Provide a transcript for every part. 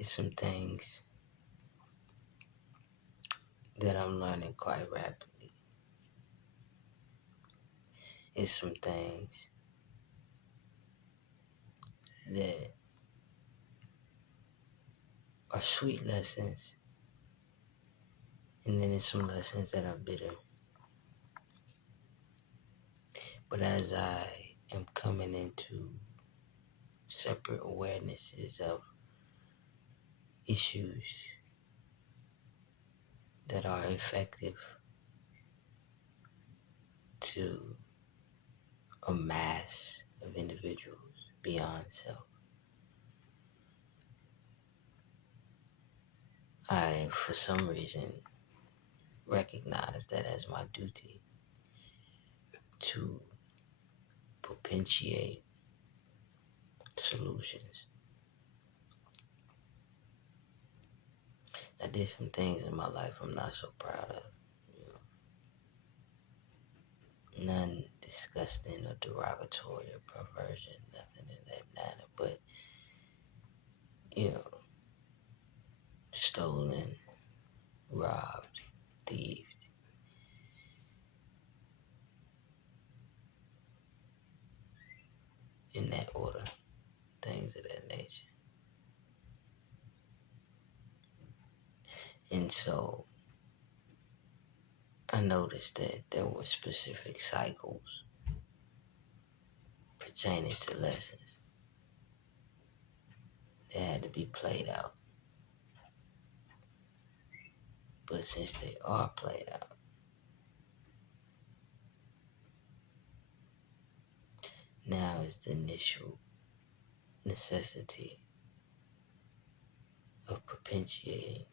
It's some things that I'm learning quite rapidly. It's some things that are sweet lessons, and then it's some lessons that are bitter. But as I am coming into separate awarenesses of issues that are effective to a mass of individuals beyond self, I, for some reason, recognize that as my duty to propitiate solutions. I did some things in my life I'm not so proud of. None disgusting or derogatory or perversion, nothing in that manner, but, you know, stolen, robbed, thieved, in that order, things of that nature. And so I noticed that there were specific cycles pertaining to lessons that had to be played out. But since they are played out, now is the initial necessity of propitiating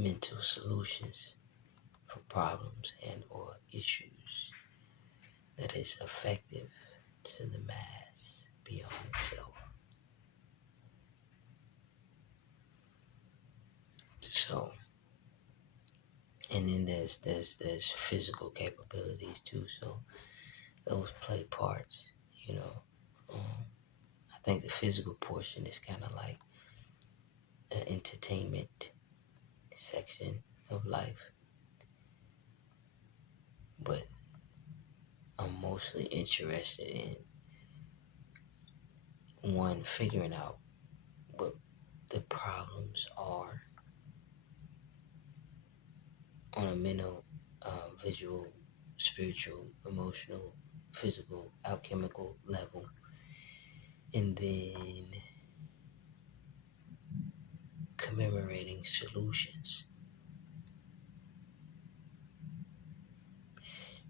mental solutions for problems and or issues that is effective to the mass beyond self. So, and then there's physical capabilities too. So those play parts, you know. I think the physical portion is kind of like an entertainment section of life, but I'm mostly interested in one, figuring out what the problems are on a mental, visual, spiritual, emotional, physical, alchemical level, and then commemorating solutions.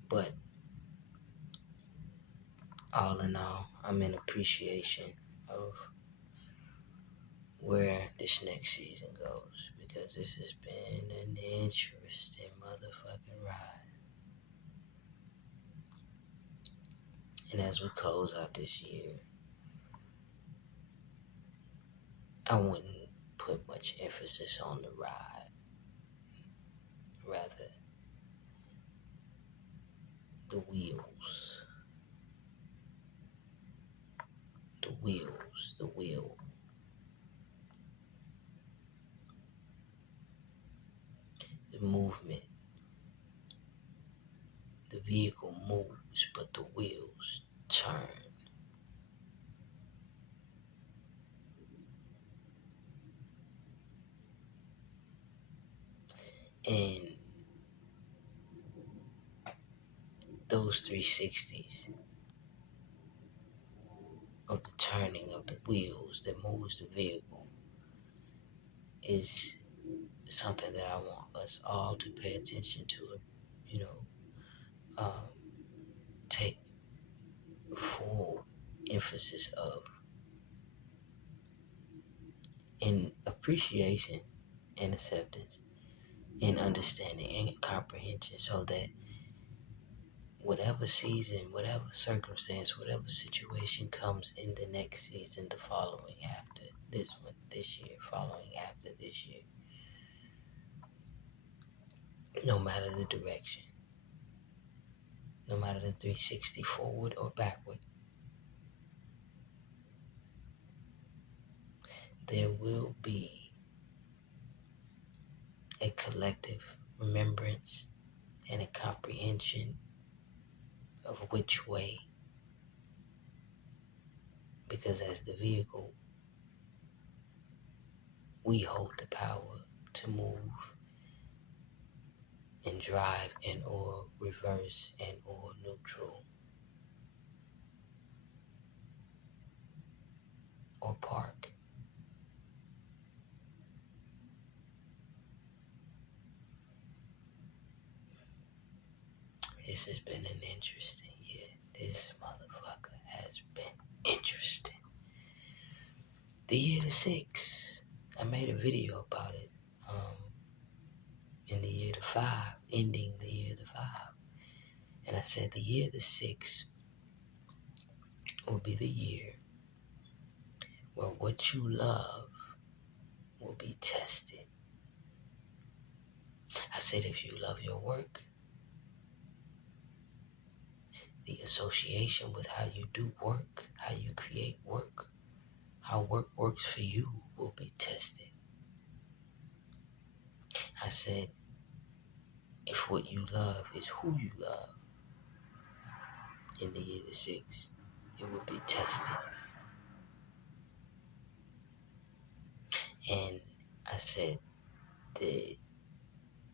But all in all, I'm in appreciation of where this next season goes, because this has been an interesting motherfucking ride. And as we close out this year, I wouldn't put much emphasis on the ride, rather the wheels, the wheel. The movement. The vehicle moves, but the wheels turn. And those 360s of the turning of the wheels that moves the vehicle is something that I want us all to pay attention to, you know, take full emphasis of, in appreciation and acceptance, in understanding and comprehension, so that whatever season, whatever circumstance, whatever situation comes in the next season, the following after this one, this year, following after this year, no matter the direction, no matter the 360, forward or backward. There will be a collective remembrance and a comprehension of which way, because as the vehicle, we hold the power to move and drive and or reverse and or neutral or park. This has been an interesting year. This motherfucker has been interesting. The year the six. I made a video about it. In the year the five, ending the year the five. And I said the year the six will be the year where what you love will be tested. I said if you love your work, the association with how you do work, how you create work, how work works for you will be tested. I said if what you love is who you love, in the year the six, it will be tested. And I said the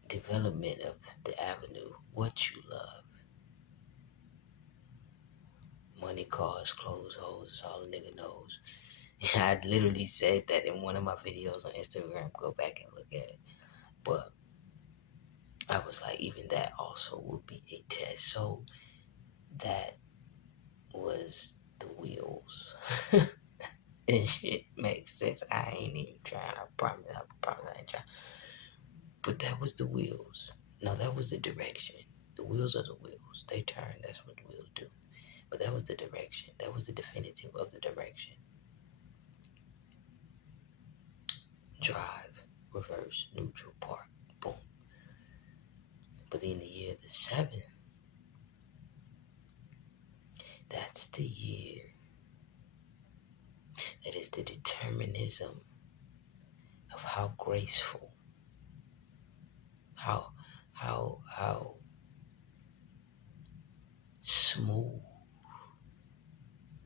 development of the avenue, what you love, money, cars, clothes, hoes, it's all a nigga knows. I literally said that in one of my videos on Instagram. Go back and look at it. But I was like, even that also would be a test. So that was the wheels. And shit makes sense. I ain't even trying. I promise I ain't trying. But that was the wheels. No, that was the direction. The wheels are the wheels. They turn. That's what the wheels do. But that was the direction. That was the definitive of the direction. Drive, reverse, neutral, park, boom. But in the year the seven, that's the year that is the determinism of how graceful, how smooth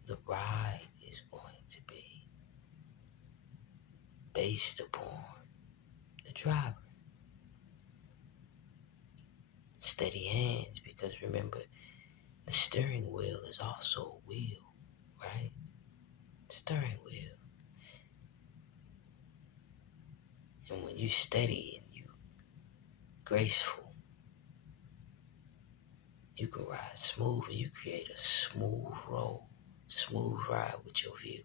the ride is going to be based upon the driver. Steady hands, because remember, the steering wheel is also a wheel, right? Steering wheel. And when you steady and you graceful, you can ride smooth and you create a smooth roll, smooth ride with your vehicle.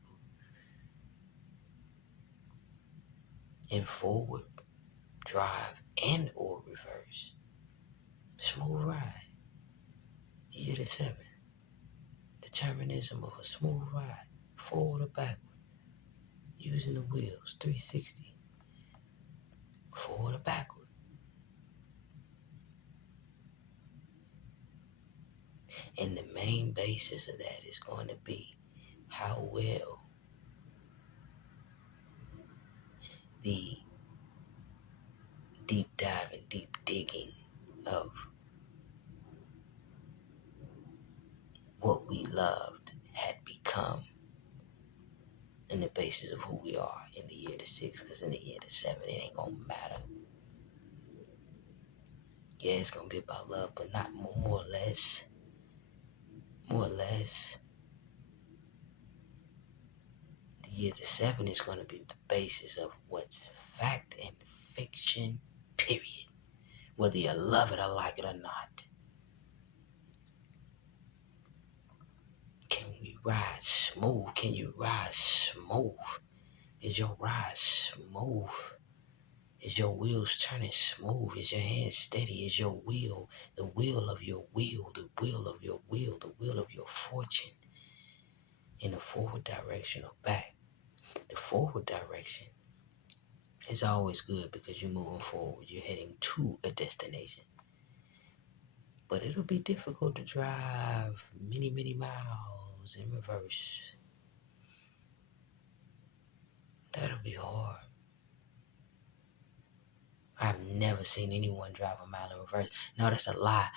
In forward, drive, and or reverse. Smooth ride. Year to seven. Determinism of a smooth ride. Forward or backward. Using the wheels. 360. Forward or backward. And the main basis of that is going to be how well the deep diving, deep digging of what we loved had become in the basis of who we are in the year to six, because in the year to seven, it ain't gonna matter. Yeah, it's gonna be about love, but not more or less. More or less. The year to seven is gonna be the basis of what's fact and fiction, period. Whether you love it or like it or not. Can we ride smooth? Can you ride smooth? Is your ride smooth? Is your wheels turning smooth? Is your hand steady? Is your wheel, the wheel of your wheel, the wheel of your wheel, the wheel of your fortune in the forward direction or back? The forward direction is always good because you're moving forward. You're heading to a destination. But it'll be difficult to drive many, many miles in reverse. That'll be hard. I've never seen anyone drive a mile in reverse. No, that's a lie.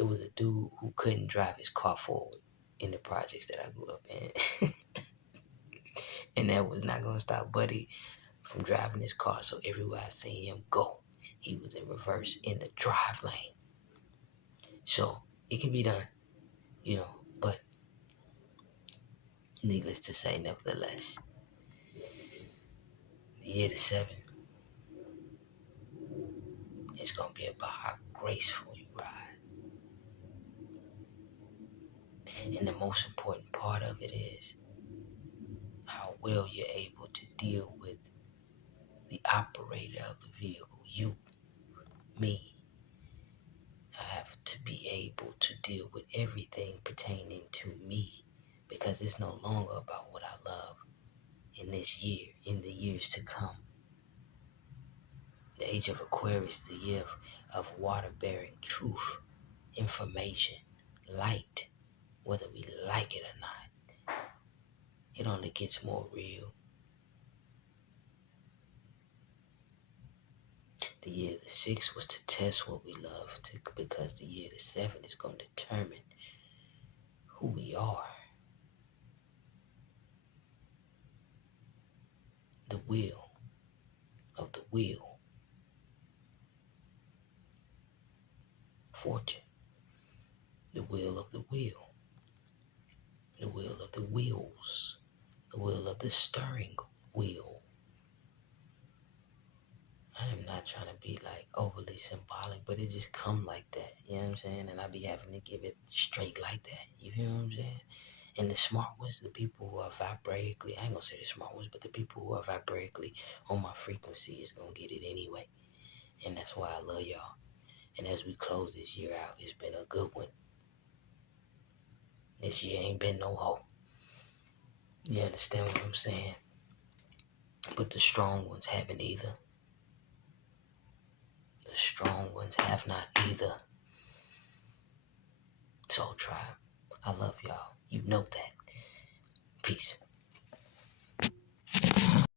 It was a dude who couldn't drive his car forward in the projects that I grew up in. And that was not going to stop Buddy from driving his car. So everywhere I seen him go, he was in reverse in the drive lane. So it can be done, but needless to say, nevertheless, the year to 7 is going to be about how graceful you ride. And the most important part of it is how well you're able to deal with the operator of the vehicle, you, me. I have to be able to deal with everything pertaining to me, because it's no longer about what I love in this year, in the years to come. The age of Aquarius, the year of water bearing truth, information, light, whether we like it or not. It only gets more real. The year the 6 was to test what we love, because the year the 7 is going to determine who we are. The wheel of the wheel. Fortune. The wheel of the wheel. The wheel of the wheels. The wheel of the steering wheel. I am not trying to be like overly symbolic, but it just come like that. You know what I'm saying? And I be having to give it straight like that. You feel what I'm saying? And the smart ones, the people who are vibratically, I ain't gonna say the smart ones, but the people who are vibratically on my frequency is gonna get it anyway. And that's why I love y'all. And as we close this year out, it's been a good one. This year ain't been no hoe. You understand what I'm saying? But the strong ones haven't either. The strong ones have not either. Soul Tribe, I love y'all. You know that. Peace.